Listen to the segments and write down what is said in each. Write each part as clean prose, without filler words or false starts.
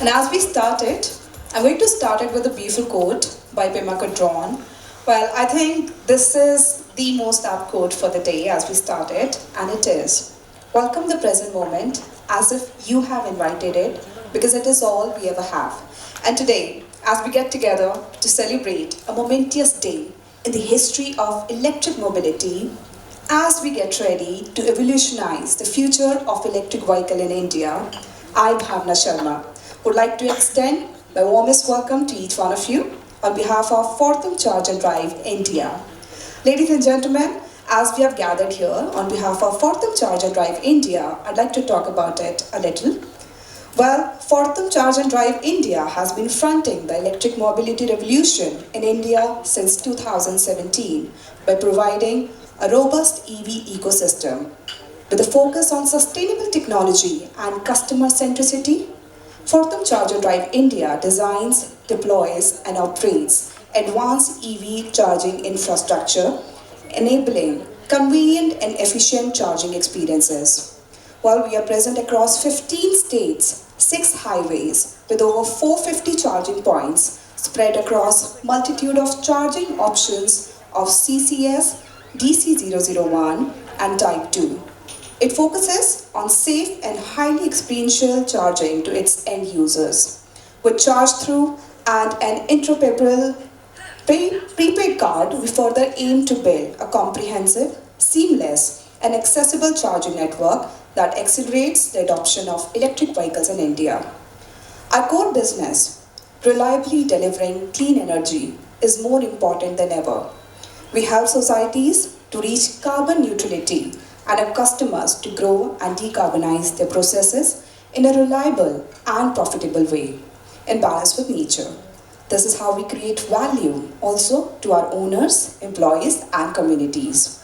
And as we started, I'm going to start it with a beautiful quote by Pimaka Drawn. Well, I think this is the most apt quote for the day as we started, and it is, welcome the present moment as if you have invited it, because it is all we ever have. And today, as we get together to celebrate a momentous day in the history of electric mobility, as we get ready to evolutionize the future of electric vehicle in India, I, Bhavna Sharma, would like to extend my warmest welcome to each one of you on behalf of 𝗵𝗵 Charge and Drive India. Ladies and gentlemen, as we have gathered here on behalf of 𝗵𝗵 Charge and Drive India, I'd like to talk about it a little. Well, 𝗵𝗵 Charge and Drive India has been fronting the electric mobility revolution in India since 2017 by providing a robust EV ecosystem. With a focus on sustainable technology and customer centricity, 𝗵𝗵 Charge and Drive India designs, deploys and operates advanced EV charging infrastructure, enabling convenient and efficient charging experiences. While we are present across 15 states, 6 highways with over 450 charging points spread across multitude of charging options of CCS, DC001 and Type 2. It focuses on safe and highly experiential charging to its end users. With charge through and an interoperable prepaid card, we further aim to build a comprehensive, seamless and accessible charging network that accelerates the adoption of electric vehicles in India. Our core business, reliably delivering clean energy, is more important than ever. We help societies to reach carbon neutrality and our customers to grow and decarbonize their processes in a reliable and profitable way, in balance with nature. This is how we create value also to our owners, employees, and communities.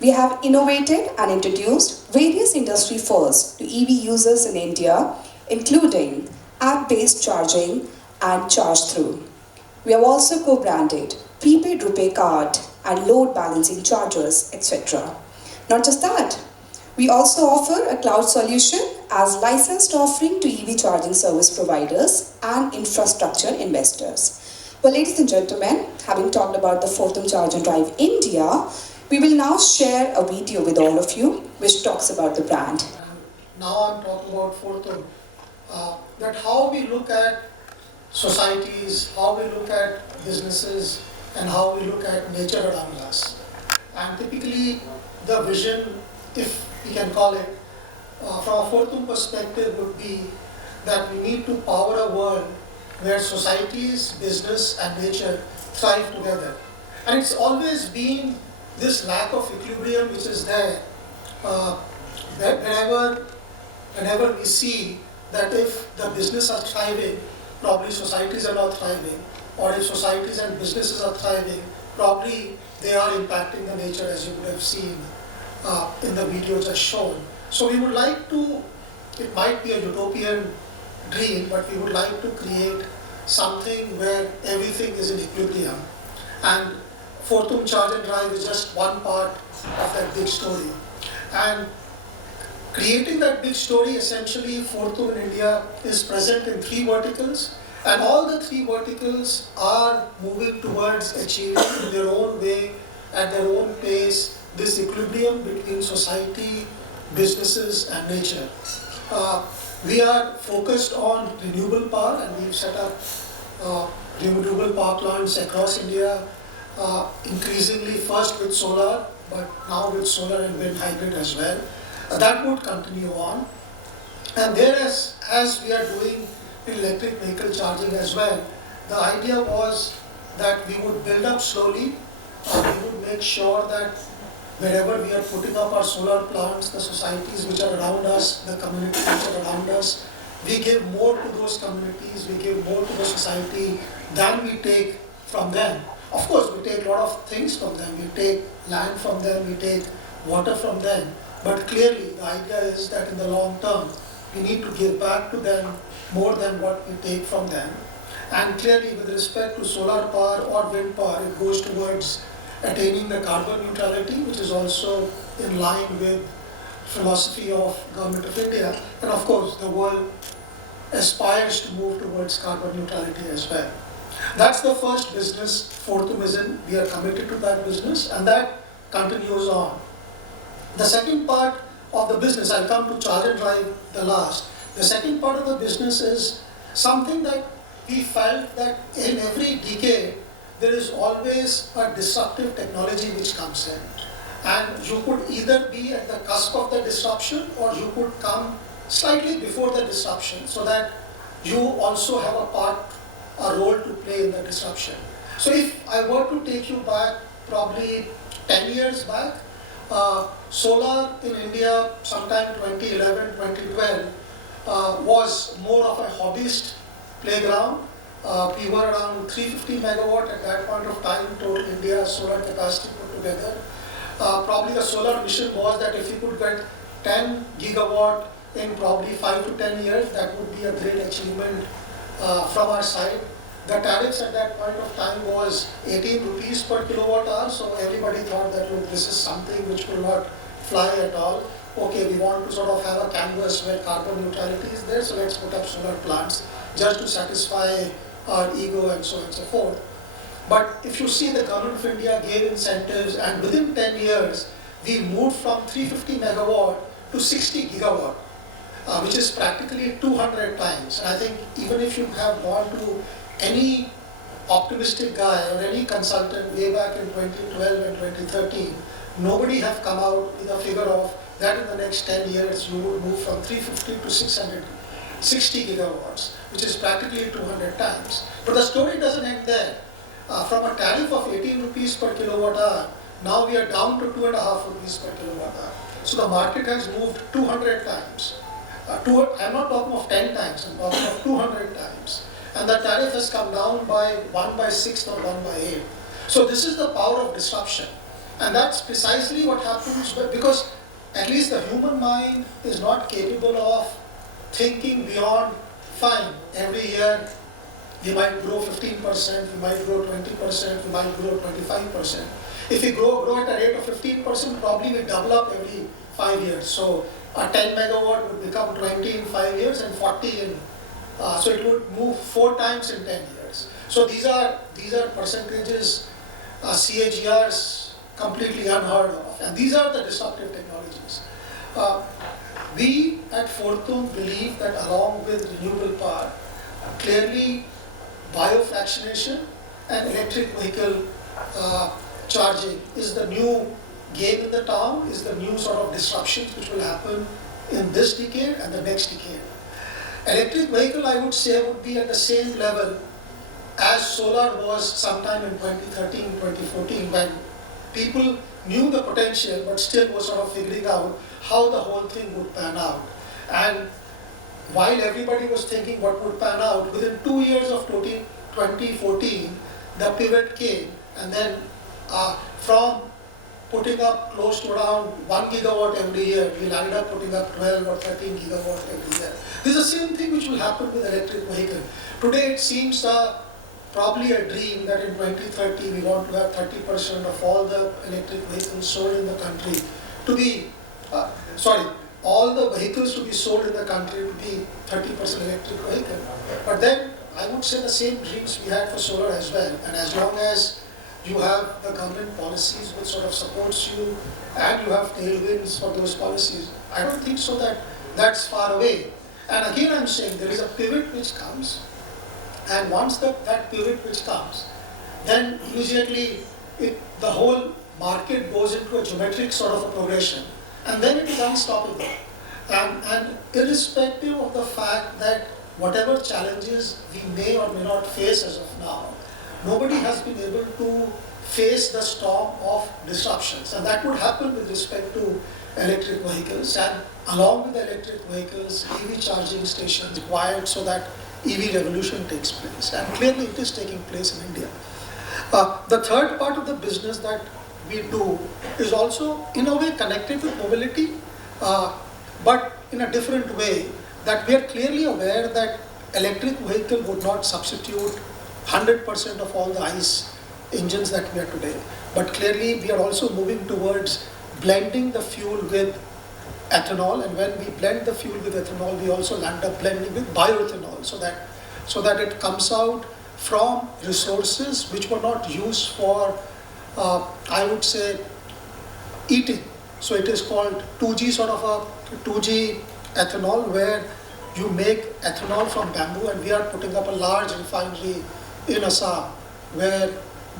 We have innovated and introduced various industry firsts to EV users in India, including app-based charging and charge-through. We have also co-branded prepaid RuPay card and load balancing chargers, etc. Not just that, we also offer a cloud solution as licensed offering to EV charging service providers and infrastructure investors. Well, ladies and gentlemen, having talked about the 𝗵𝗵 Charge and Drive India, we will now share a video with all of you which talks about the brand. Now I'm talking about 𝗵𝗵, that how we look at societies, how we look at businesses, and how we look at nature around us. And typically, the vision, if we can call it, from a 𝗵𝗵 perspective would be that we need to power a world where societies, business and nature thrive together. And it's always been this lack of equilibrium which is there. Whenever we see that if the business are thriving, probably societies are not thriving, or if societies and businesses are thriving, probably they are impacting the nature, as you would have seen in the video just shown. So we would like to, it might be a utopian dream, but we would like to create something where everything is in equilibrium. And 𝗵𝗵 Charge and Drive is just one part of that big story. And creating that big story, essentially 𝗵𝗵 in India is present in 3 verticals. And all the 3 verticals are moving towards achieving in their own way, at their own pace, this equilibrium between society, businesses and nature. We are focused on renewable power, and we've set up renewable power plants across India, increasingly first with solar, but now with solar and wind hybrid as well. That would continue on. And there, as we are doing in electric vehicle charging as well, the idea was that we would build up slowly. We would make sure that wherever we are putting up our solar plants, the societies which are around us, the communities which are around us, we give more to those communities, we give more to the society than we take from them. Of course, we take a lot of things from them. We take land from them, we take water from them. But clearly, the idea is that in the long term, we need to give back to them more than what we take from them. And clearly, with respect to solar power or wind power, it goes towards attaining the carbon neutrality, which is also in line with philosophy of Government of India. And of course, the world aspires to move towards carbon neutrality as well. That's the first business 𝗵𝗵 is in. We are committed to that business, and that continues on. The second part of the business, I'll come to charge and drive the last. The second part of the business is something that we felt that in every decade, there is always a disruptive technology which comes in. And you could either be at the cusp of the disruption, or you could come slightly before the disruption, so that you also have a role to play in the disruption. So if I were to take you back probably 10 years back, solar in India sometime 2011, 2012 was more of a hobbyist playground. We were around 350 megawatt at that point of time, total India solar capacity put together. Probably the solar mission was that if you could get 10 gigawatt in probably 5 to 10 years, that would be a great achievement from our side. The tariffs at that point of time was 18 rupees per kilowatt hour, so everybody thought that, look, this is something which will not fly at all. Okay, we want to sort of have a canvas where carbon neutrality is there, so let's put up solar plants just to satisfy our ego and so on and so forth. But if you see, the government of India gave incentives, and within 10 years, we moved from 350 megawatt to 60 gigawatt, which is practically 200 times. And I think even if you have gone to any optimistic guy or any consultant way back in 2012 and 2013, nobody have come out with a figure of that in the next 10 years you would move from 350 to 660 gigawatts, which is practically 200 times. But the story doesn't end there. From a tariff of 18 rupees per kilowatt hour, now we are down to 2.5 rupees per kilowatt hour. So the market has moved 200 times. I'm not talking of 10 times, I'm talking of 200 times. And the tariff has come down by 1/6 or 1/8. So this is the power of disruption. And that's precisely what happens, because at least the human mind is not capable of thinking beyond, fine, every year we might grow 15%, we might grow 20%, we might grow 25%. If we grow at a rate of 15%, probably we double up every 5 years. So a 10 megawatt would become 20 in 5 years and 40 in, so it would move 4 times in 10 years. So these are percentages, CAGRs completely unheard of, and these are the disruptive technologies. We at 𝗵𝗵 believe that along with renewable power, clearly biofractionation and electric vehicle charging is the new game in the town, is the new sort of disruptions which will happen in this decade and the next decade. Electric vehicle, I would say, would be at the same level as solar was sometime in 2013, 2014, when people knew the potential but still was sort of figuring out how the whole thing would pan out. And while everybody was thinking what would pan out, within 2 years of 2014, the pivot came, and then from putting up close to around 1 gigawatt every year, we'll end up putting up 12 or 13 gigawatt every year. This is the same thing which will happen with electric vehicle. Today it seems probably a dream that in 2030 we want to have 30% of all the electric vehicles sold in the country to be, all the vehicles to be sold in the country to be 30% electric vehicle. But then I would say the same dreams we had for solar as well. And as long as you have the government policies which sort of supports you, and you have tailwinds for those policies, I don't think so that that's far away. And again I'm saying there is a pivot which comes, and once that pivot which comes, then immediately the whole market goes into a geometric sort of a progression, and then it is unstoppable. And irrespective of the fact that whatever challenges we may or may not face as of now, nobody has been able to face the storm of disruptions, and that would happen with respect to electric vehicles, and along with the electric vehicles, EV charging stations required so that EV revolution takes place, and clearly it is taking place in India. The third part of the business that we do is also in a way connected with mobility, but in a different way, that we are clearly aware that electric vehicle would not substitute 100% of all the ICE engines that we are today. But clearly we are also moving towards blending the fuel with ethanol, and when we blend the fuel with ethanol, we also end up blending with bioethanol, so that it comes out from resources which were not used for, I would say, eating. So it is called 2G, sort of a 2G ethanol, where you make ethanol from bamboo, and we are putting up a large refinery in Assam where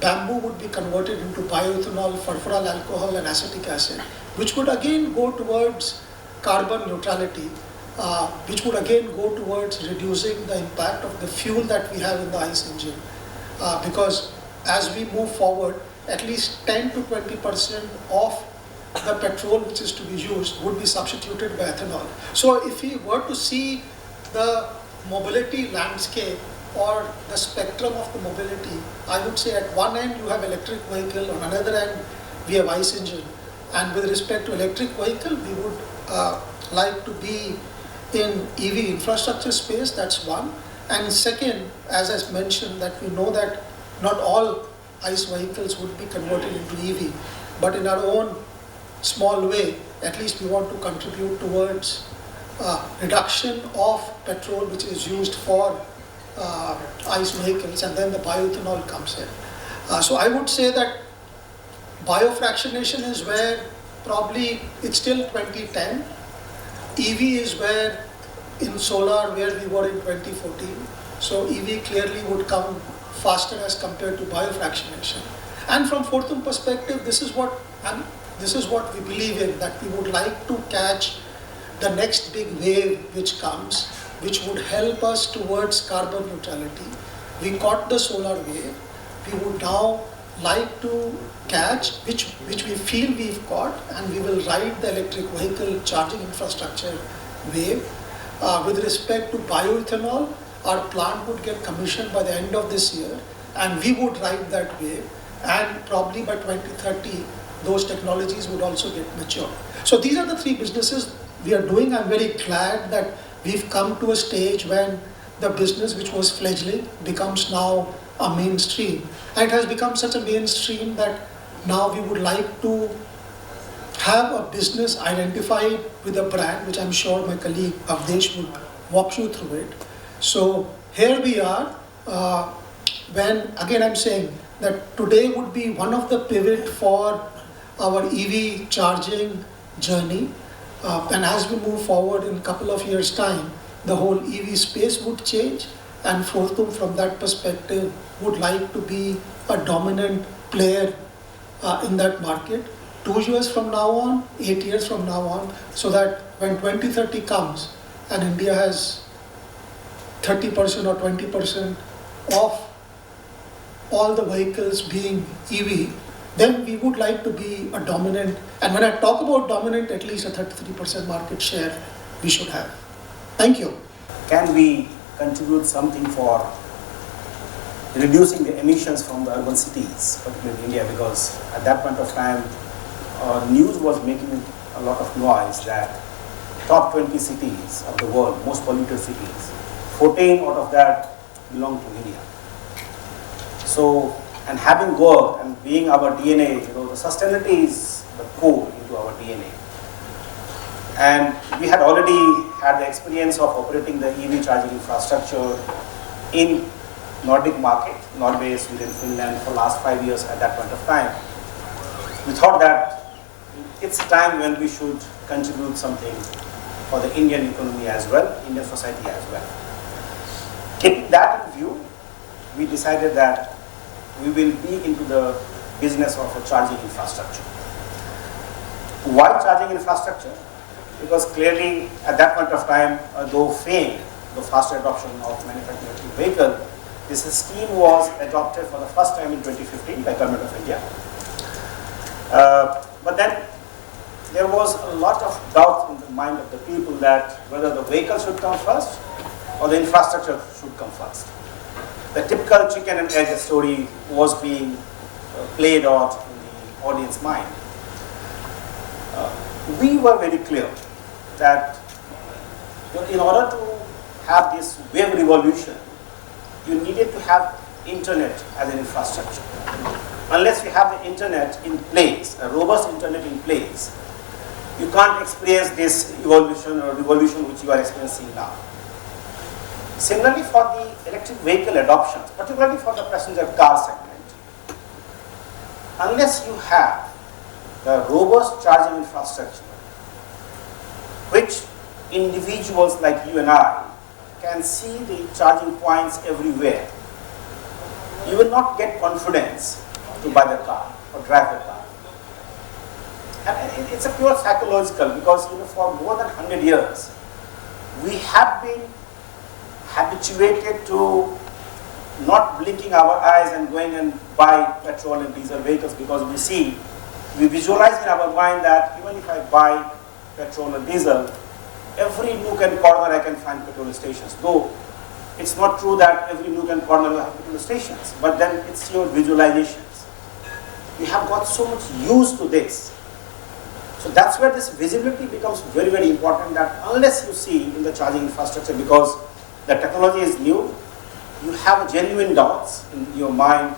bamboo would be converted into bioethanol, furfural alcohol and acetic acid, which would again go towards carbon neutrality, which would again go towards reducing the impact of the fuel that we have in the ICE engine. Because as we move forward, at least 10 to 20% of the petrol which is to be used would be substituted by ethanol. So if we were to see the mobility landscape or the spectrum of the mobility, I would say at one end you have electric vehicle, on another end we have ICE engine. And with respect to electric vehicle, we would like to be in EV infrastructure space, that's one. And second, as I mentioned, that we know that not all ICE vehicles would be converted into EV, but in our own small way, at least we want to contribute towards reduction of petrol which is used for ICE vehicles, and then the bioethanol comes in. So I would say that biofractionation is where probably it's still 2010. EV is where in solar where we were in 2014. So EV clearly would come faster as compared to biofractionation. And from 𝗵𝗵 perspective, this is what we believe in, that we would like to catch the next big wave which comes, which would help us towards carbon neutrality. We caught the solar wave. We would now like to catch, which we feel we've caught, and we will ride the electric vehicle charging infrastructure wave. With respect to bioethanol, our plant would get commissioned by the end of this year, and we would ride that wave, and probably by 2030, those technologies would also get mature. So these are the three businesses we are doing. I'm very glad that we've come to a stage when the business which was fledgling becomes now a mainstream. And it has become such a mainstream that now we would like to have a business identified with a brand, which I'm sure my colleague Avdesh would walk you through it. So here we are, when again I'm saying that today would be one of the pivot for our EV charging journey. And as we move forward in a couple of years' time, the whole EV space would change, and 𝗵𝗵 from that perspective would like to be a dominant player in that market 2 years from now on, 8 years from now on, so that when 2030 comes and India has 30% or 20% of all the vehicles being EV, then we would like to be a dominant, and when I talk about dominant, at least a 33% market share we should have. Thank you. Can we contribute something for reducing the emissions from the urban cities, particularly in India? Because at that point of time, news was making a lot of noise that top 20 cities of the world, most polluted cities, 14 out of that belong to India. So, and having worked and being our DNA, the sustainability is the core into our DNA. And we had already had the experience of operating the EV charging infrastructure in Nordic market, Norway, Sweden, Finland for last 5 years at that point of time. We thought that it's time when we should contribute something for the Indian economy as well, Indian society as well. Keeping that in view, we decided that we will be into the business of a charging infrastructure. Why charging infrastructure? Because clearly at that point of time, though famed the faster adoption of manufacturing electric vehicle, this scheme was adopted for the first time in 2015 by Government of India. But then there was a lot of doubt in the mind of the people that whether the vehicle should come first or the infrastructure should come first. The typical chicken and egg story was being played out in the audience mind. We were very clear that in order to have this wave revolution, you needed to have internet as an infrastructure. Unless we have the internet in place, a robust internet in place, you can't experience this evolution or revolution which you are experiencing now. Similarly, for the electric vehicle adoptions, particularly for the passenger car segment, unless you have the robust charging infrastructure, which individuals like you and I can see the charging points everywhere, you will not get confidence to buy the car or drive the car. And it's a pure psychological, because for more than 100 years, we have been habituated to not blinking our eyes and going and buy petrol and diesel vehicles, because we visualize in our mind that even if I buy petrol and diesel, every nook and corner I can find petrol stations. Though it's not true that every nook and corner will have petrol stations, but then it's your visualizations. We have got so much used to this. So that's where this visibility becomes very, very important, that unless you see in the charging infrastructure, because the technology is new, you have genuine doubts in your mind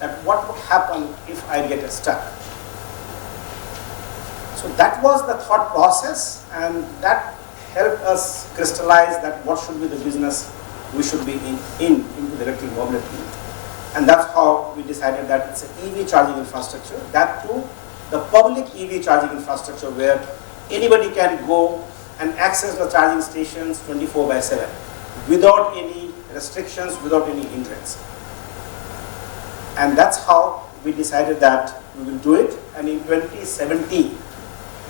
that what would happen if I get stuck. So that was the thought process, and that helped us crystallize that what should be the business we should be into the electric mobility. And that's how we decided that it's an EV charging infrastructure, that too the public EV charging infrastructure where anybody can go and access the charging stations 24/7 without any restrictions, without any hindrance. And that's how we decided that we will do it. And in 2017,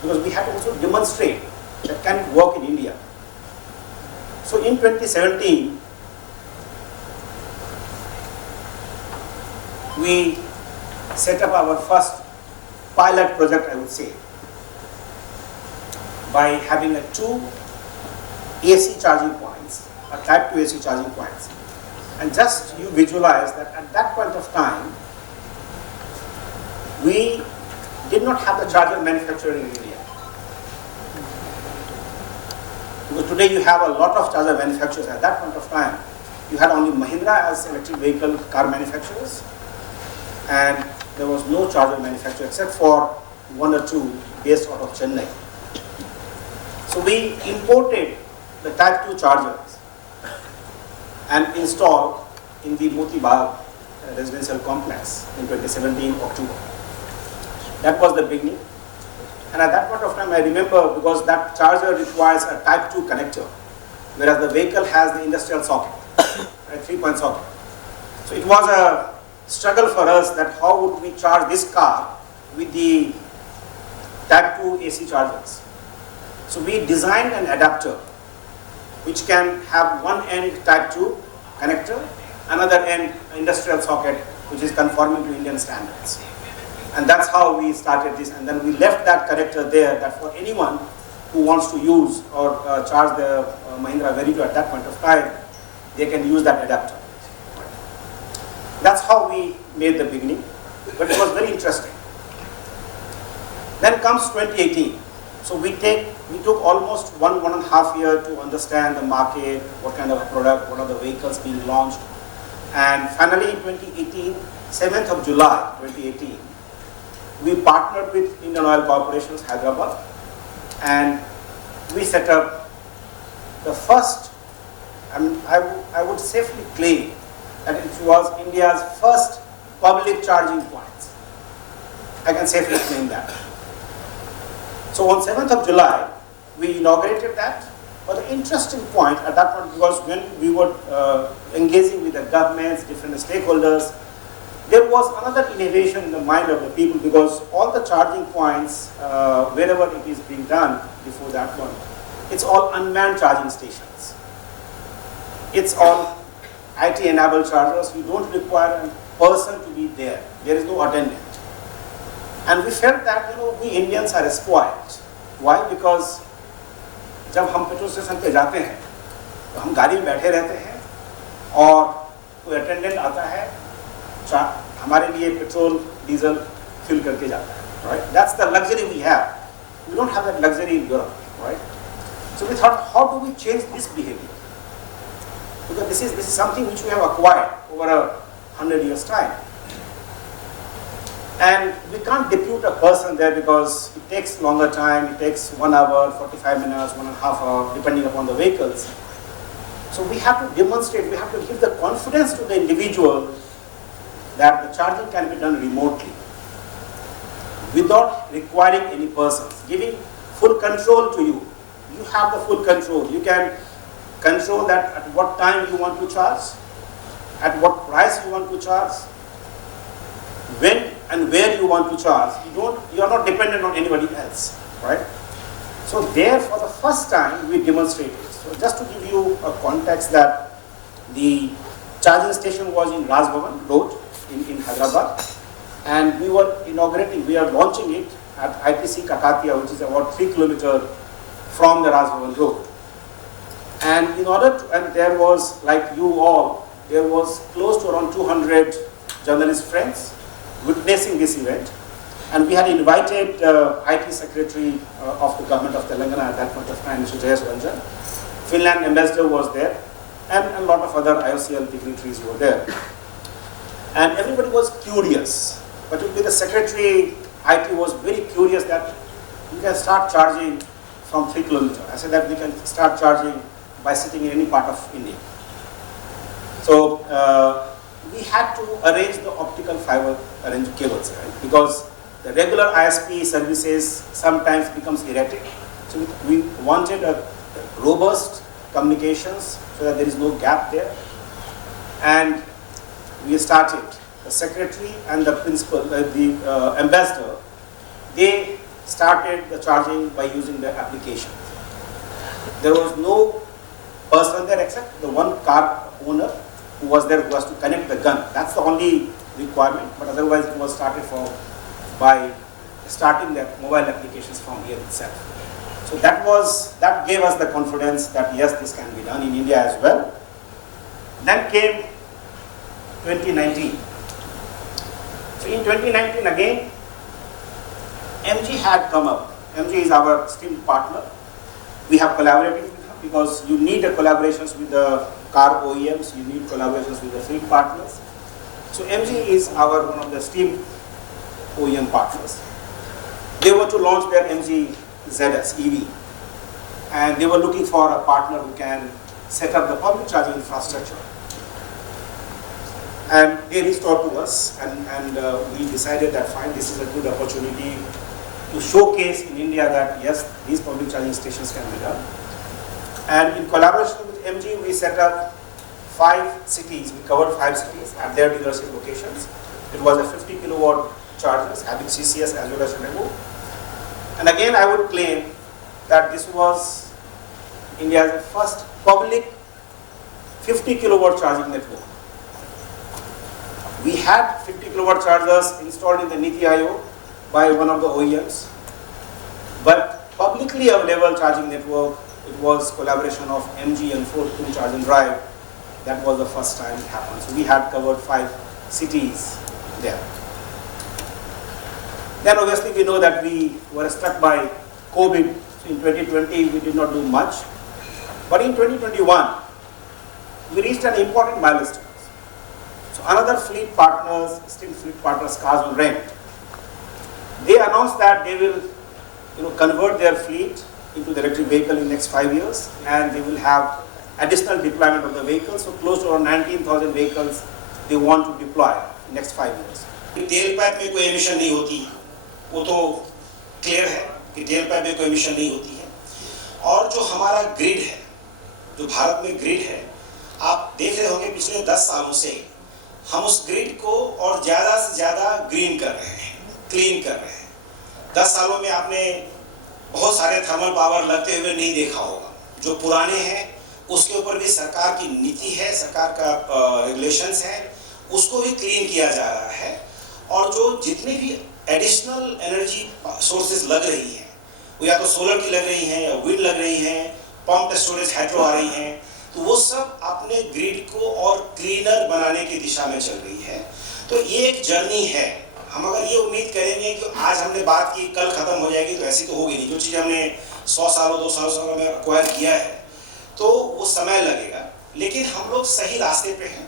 because we had to also demonstrate that can it work in India. So in 2017, we set up our first pilot project, I would say, by having two AC charging points, a type 2 AC charging points. And just you visualize that at that point of time, we did not have the charger manufacturer in India. Because today you have a lot of charger manufacturers. At that point of time, you had only Mahindra as electric vehicle car manufacturers, and there was no charger manufacturer except for one or two based out of Chennai. So we imported the type 2 chargers and installed in the Moti Bagh residential complex in 2017 October. That was the beginning. And at that point of time, I remember, because that charger requires a type 2 connector, whereas the vehicle has the industrial socket, a 3-point socket. So it was a struggle for us that how would we charge this car with the type 2 AC chargers. So we designed an adapter which can have one end type 2 connector, another end industrial socket, which is conforming to Indian standards. And that's how we started this, and then we left that connector there, that for anyone who wants to use or charge the Mahindra Verito at that point of time, they can use that adapter. That's how we made the beginning, but it was very interesting. Then comes 2018. So we took almost 1.5 years to understand the market, what kind of product, what are the vehicles being launched. And finally in 2018, 7th of July 2018, we partnered with Indian Oil Corporation's Hyderabad, and we set up the first, I would safely claim that it was India's first public charging points. I can safely claim that. So on 7th of July, we inaugurated that. But the interesting point at that point, because when we were engaging with the governments, different stakeholders, there was another innovation in the mind of the people, because all the charging points, wherever it is being done before that one, it's all unmanned charging stations. It's all IT-enabled chargers. You don't require a person to be there. There is no attendant. And we felt that we Indians are spoiled. Why? Because जब हम petrol station पे जाते हैं तो हम गाड़ी में बैठे रहते हैं और कोई अटेंडेंट आता है हमारे लिए पेट्रोल डीजल फिल करके जाता है, right? That's the luxury we have. We don't have that luxury in Europe, right? So we thought, how do we change this behavior? Because this is something which we have acquired over 100 years' time. And we can't depute a person there because it takes longer time, it takes 1 hour, 45 minutes, 1.5 hours, depending upon the vehicles. So we have to demonstrate, we have to give the confidence to the individual that the charging can be done remotely, without requiring any persons, giving full control to you. You have the full control. You can control that at what time you want to charge, at what price you want to charge, when and where you want to charge. You are not dependent on anybody else, right? So there, for the first time, we demonstrated. So just to give you a context, that the charging station was in Rajbhavan Road in Hyderabad, and we were launching it at 𝗙𝗵𝗶𝗄𝗽, which is about 3 kilometers from the Rajbhavan Road. And and there was, like you all, there was close to around 200 journalist friends witnessing this event. And we had invited IT Secretary of the Government of Telangana at that point of time, Mr. 𝗖𝗵𝗲𝗁. Finland Ambassador was there, and a lot of other IOCL dignitaries were there. And everybody was curious, particularly the Secretary IT was very curious that we can start charging from 3 kilometers. I said that we can start charging by sitting in any part of India. So we had to arrange the optical fiber cables, right? Because the regular ISP services sometimes becomes erratic. So we wanted a robust communications so that there is no gap there. And we started, the secretary and the principal, the ambassador, they started the charging by using the application. There was no person there except the one car owner who was there, who was to connect the gun. That's the only requirement, but otherwise it was started by starting the mobile applications from here itself. So that gave us the confidence that yes, this can be done in India as well. Then came 2019. So in 2019 again, 𝗵𝗲 had come up. 𝗵𝗲 is our esteemed partner. We have collaborated with her because you need a collaborations with the car OEMs, you need collaborations with the fleet partners. So 𝗵𝗲 is one of the esteemed OEM partners. They were to launch their 𝗵𝗲 ZS EV, and they were looking for a partner who can set up the public charging infrastructure. And they reached out to us, and we decided that fine, this is a good opportunity to showcase in India that yes, these public charging stations can be done. And in collaboration with 𝗵𝗲, we set up 5 cities. We covered 5 cities at their dealership locations. It was a 50 kilowatt chargers having CCS as well as Revo. And again, I would claim that this was India's first public 50 kilowatt charging network. We had 50 kilowatt chargers installed in the NITI Aayog by one of the OEMs, but publicly available charging network, it was collaboration of 𝗵𝗲 and Ford to Charge and Drive. That was the first time it happened. So we had covered 5 cities there. Then obviously we know that we were struck by COVID. So in 2020 we did not do much. But in 2021, we reached an important milestone. So another fleet partners, esteemed fleet partners, Cars on Rent, they announced that they will convert their fleet into the electric vehicle in the next 5 years, and they will have additional deployment of the vehicles. So close to around 19,000 vehicles they want to deploy in the next 5 years. तेल pipe में कोई emission नहीं होती, वो तो clear है कि तेल पाइप में कोई एमिशन नहीं होती है। और जो हमारा ग्रिड है, जो भारत में ग्रिड है, आप देख रहे होंगे पिछले 10 सालों से हम उस ग्रिड को और ज़्यादा से ज़्यादा ग्रीन कर रहे हैं, क्लीन कर रहे हैं। 10 सालों में आपने बहुत सारे थर्मल पावर लगते हुए नहीं देखा होगा। जो पुराने हैं उसके ऊपर भी सरकार की नीति है, सरकार का रेगुलेशंस है, उसको भी क्लीन किया जा रहा है। और जो जितने भी एडिशनल एनर्जी सोर्सेज लग रही हैं, वो या तो सोलर की लग रही हैं या विंड लग रही हैं, पंप स्टोरेज हाइड्रो आ रही हैं, तो वो सब अपने ग्रिड को और क्लीनर बनाने की दिशा में चल रही है। तो ये एक जर्नी है। हम अगर ये उम्मीद करेंगे कि आज हमने बात की कल खत्म हो जाएगी, तो ऐसी तो होगी नहीं। जो चीज़ हमने 100 सालों 200 सालों में एक्वायर किया है, तो वो समय लगेगा, लेकिन हम लोग सही रास्ते पे हैं।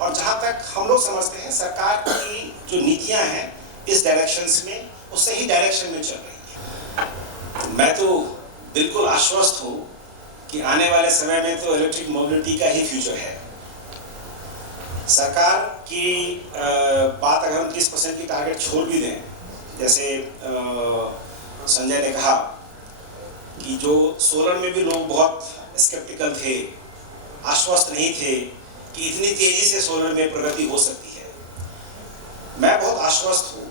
और जहाँ तक हम लोग समझते हैं, सरकार की जो नीतियाँ हैं इस डायरेक्शंस में वो सही डायरेक्शन में चल रही है। मैं तो बिल्कुल आश्वस्त हूँ कि आने वाले समय में तो इलेक्ट्रिक मोबिलिटी का ही फ्यूचर है। सरकार की बात अगर हम 30% की टारगेट छोड़ भी दें, जैसे संजय ने कहा कि जो सोलर में भी लोग बहुत स्केप्टिकल थे, आश्वस्त नहीं थे कि इतनी तेजी से सोलर में प्रगति हो सकती है। मैं बहुत आश्वस्त हूँ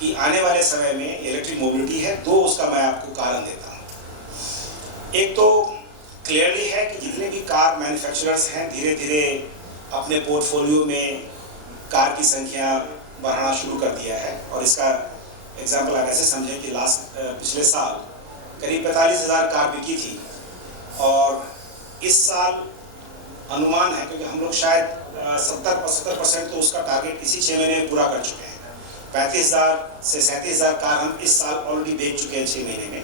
कि आने वाले समय में इलेक्ट्रिक मोबिलिटी है। दो उसका मैं आपको कारण देता हूँ। एक तो क्लियरली है कि जितने भी कार मैन्युफैक्चरर्स हैं धीरे धीरे अपने पोर्टफोलियो में कार की संख्या बढ़ाना शुरू कर दिया है। और इसका एग्जाम्पल आप ऐसे समझें कि पिछले साल करीब 45,000 कार बिकी थी और इस साल अनुमान है, क्योंकि हम लोग शायद 70-75% तो उसका टारगेट इसी 6 महीने में पूरा कर चुके हैं। 35,000 से 37,000 कार हम इस साल ऑलरेडी बेच चुके हैं 6 महीने में।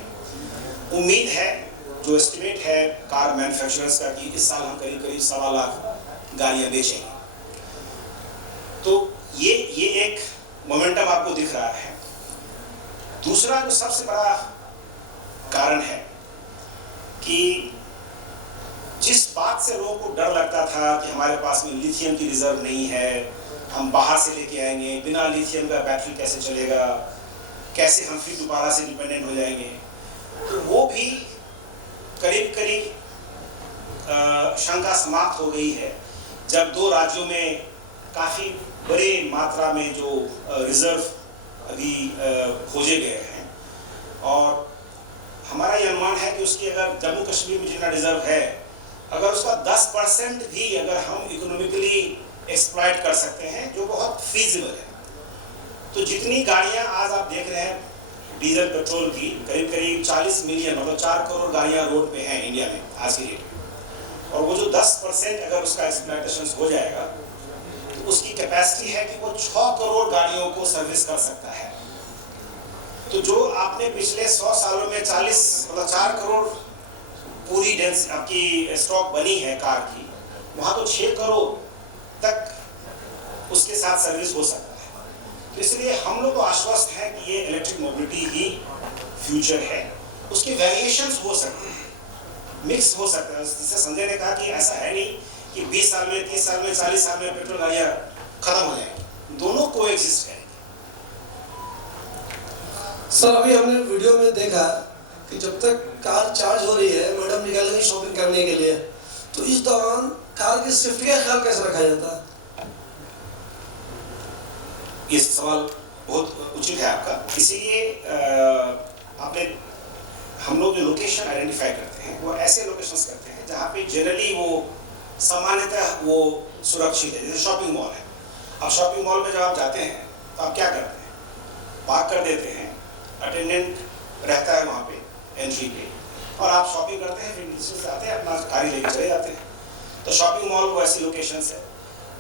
उम्मीद है, जो एस्टिमेट है कार मैन्युफैक्चरर्स का, कि इस साल हम करीब 1.25 लाख गाड़ियाँ बेचेंगे। तो ये एक मोमेंटम आपको दिख रहा है। दूसरा जो सबसे बड़ा कारण है कि जिस बात से लोगों को डर लगता था कि हमारे पास में लिथियम की रिजर्व नहीं है, हम बाहर से लेके आएंगे, बिना लिथियम का बैटरी कैसे चलेगा, कैसे हम फिर दोबारा से डिपेंडेंट हो जाएंगे, तो वो भी करीब करीब शंका समाप्त हो गई है जब 2 राज्यों में काफ़ी बड़े मात्रा में जो रिजर्व अभी खोजे गए हैं। और हमारा ये अनुमान है कि उसकी अगर जम्मू कश्मीर में जितना रिजर्व है, अगर उसका 10% भी अगर हम इकोनॉमिकली एक्सप्लॉइट कर सकते हैं, जो बहुत फीजिबल है, तो जितनी गाड़ियां आज आप देख रहे हैं डीजल पेट्रोल की, करीब करीब 40 मिलियन मतलब 4 करोड़ गाड़ियां रोड पे हैं इंडिया में आज की डेट में। और वो जो 10% अगर उसका एक्सप्लॉइटेशन हो जाएगा तो उसकी कैपेसिटी है कि वो 6 करोड़ गाड़ियों को सर्विस कर सकता है। तो जो आपने पिछले 100 सालों में 4 करोड़ पूरी आपकी स्टॉक बनी है कार की, वहाँ तो 6 करोड़ तक उसके साथ सर्विस हो सकता है। तो इसलिए हम लोग तो आश्वस्त हैं कि ये इलेक्ट्रिक मोबिलिटी ही फ्यूचर है। उसके वेरिएशंस हो सकते हैं, मिक्स हो सकता है। जैसे संजय ने कहा कि ऐसा है नहीं कि 20 साल में, 30 साल में, 40 साल में पेट्रोल गाड़ियाँ खत्म हो जाएंगी, दोनों को एग्जिस्ट करेंगे। सर, अभी हमने वीडियो में देखा कि जब तक कार चार्ज हो रही है, मैडम निकालेंगी शॉपिंग करने के लिए, तो इस दौरान कार की सेफ्टी का ख्याल कैसे रखा जाता है? ये सवाल बहुत उचित है आपका। इसीलिए हम लोग जो लोकेशन आइडेंटिफाई करते हैं वो ऐसे लोकेशंस करते हैं जहाँ पे जनरली वो सामान्यतः वो सुरक्षित है। जैसे शॉपिंग मॉल है, अब शॉपिंग मॉल में जब आप जाते हैं तो आप क्या करते हैं, पार्क कर देते हैं, अटेंडेंट रहता है वहाँ पे एंट्री पे, और आप शॉपिंग करते हैं, फिर नीचे से आते हैं, अपना गाड़ी लेकर चले जाते हैं। तो शॉपिंग मॉल वो ऐसी लोकेशंस है।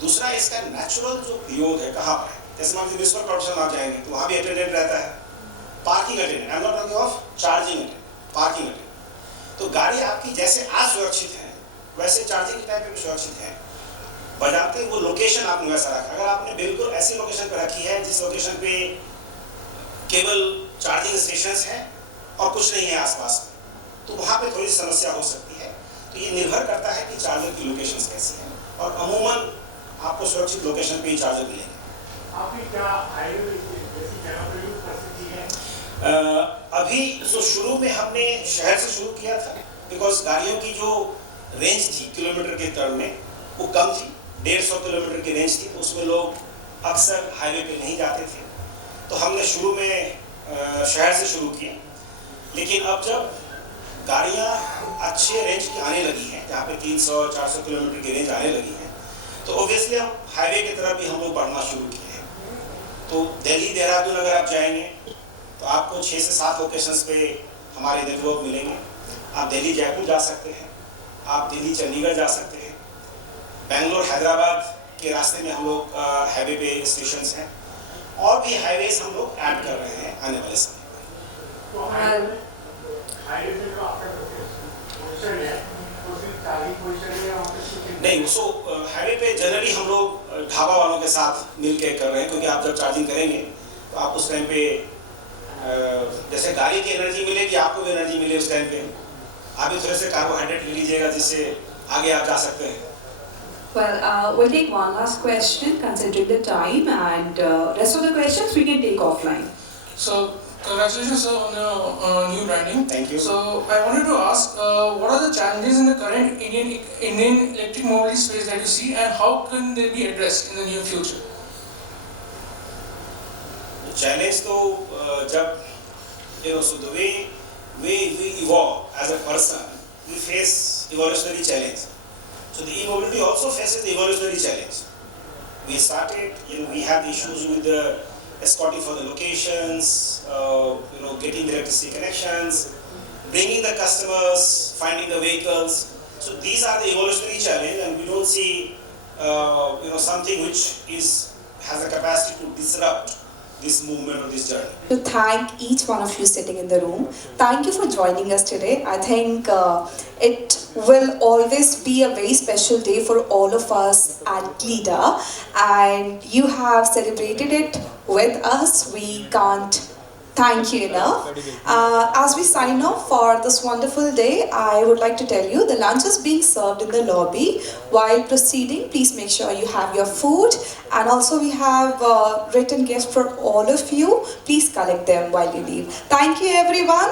दूसरा, इसका नेचुरल जो प्रयोग है कहाँ पर है, जैसे मान लीजिए म्यूनिसिपल कॉर्पोरेशन आप जाएंगे तो वहाँ भी अटेंडेंट रहता है, parking attendant, I am not talking of charging attendant, parking attendant. तो गाड़ी आपकी जैसे आज सुरक्षित है वैसे चार्जिंग के टाइम पे भी सुरक्षित है, बजाते वो लोकेशन आपने वैसा रखा। अगर आपने बिल्कुल ऐसी लोकेशन पर रखी है जिस लोकेशन पे केवल चार्जिंग स्टेशंस हैं और कुछ नहीं है आसपास में, तो वहाँ पे थोड़ी समस्या हो सकती है। तो ये निर्भर करता है कि चार्जर की लोकेशंस कैसी हैं, और अमूमन आपको सुरक्षित लोकेशन पे ही चार्जर मिलेंगे। आपकी क्या है? अभी जो शुरू में हमने शहर से शुरू किया था, बिकॉज गाड़ियों की जो रेंज थी किलोमीटर के टर्म में वो कम थी, 150 किलोमीटर की रेंज थी, तो उसमें लोग अक्सर हाईवे पे नहीं जाते थे, तो हमने शुरू में शहर से शुरू किए। लेकिन अब जब गाड़ियाँ अच्छे रेंज की आने लगी हैं, जहाँ पे 300-400 किलोमीटर की रेंज आने लगी हैं, तो ऑब्वियसली हम हाईवे की तरफ भी हम लोग बढ़ना शुरू किए हैं। तो दिल्ली देहरादून अगर आप जाएंगे तो आपको 6 से 7 लोकेशंस पे हमारे नेटवर्क मिलेंगे। आप दिल्ली जयपुर जा सकते हैं, आप दिल्ली चंडीगढ़ जा सकते हैं, बेंगलोर हैदराबाद के रास्ते में हम लोग हाईवे पे स्टेशंस हैं, और भी हाईवेज हम लोग ऐड कर रहे हैं आने वाले समय में। तो हाईवे में तो आपका पोजीशन है, तो सिर्फ चार्जिंग पोजीशन है, नहीं, सो हाईवे पे जनरली हम लोग ढाबा वालों के साथ मिल के कर रहे हैं, क्योंकि आप जब चार्जिंग करेंगे तो आप उस टाइम पे जैसे गाड़ी की एनर्जी मिलेगी, आपको भी एनर्जी मिले उस टाइम पे, आप भी थोड़े से कार्बोहाइड्रेट ले लीजिएगा जिससे आगे आप जा सकते हैं। Well, we'll take one last question considering the time, and rest of the questions we can take offline. So, congratulations sir, on your new branding. Thank you. So, I wanted to ask, what are the challenges in the current Indian electric mobility space that you see, and how can they be addressed in the near future? Challenge तो जब so the way we evolve as a person, we face evolutionary challenge. So the e-mobility also faces the evolutionary challenge. We started, we had issues with the escorting for the locations, getting the electricity connections, bringing the customers, finding the vehicles. So these are the evolutionary challenge, and we don't see something which has the capacity to disrupt this movement or this journey. To thank each one of you sitting in the room. Thank you for joining us today. I think it will always be a very special day for all of us at GLIDA, and you have celebrated it with us. We can't thank you enough. As we sign off for this wonderful day, I would like to tell you the lunch is being served in the lobby. While proceeding, please make sure you have your food, and also we have written gifts for all of you. Please collect them while you leave. Thank you everyone.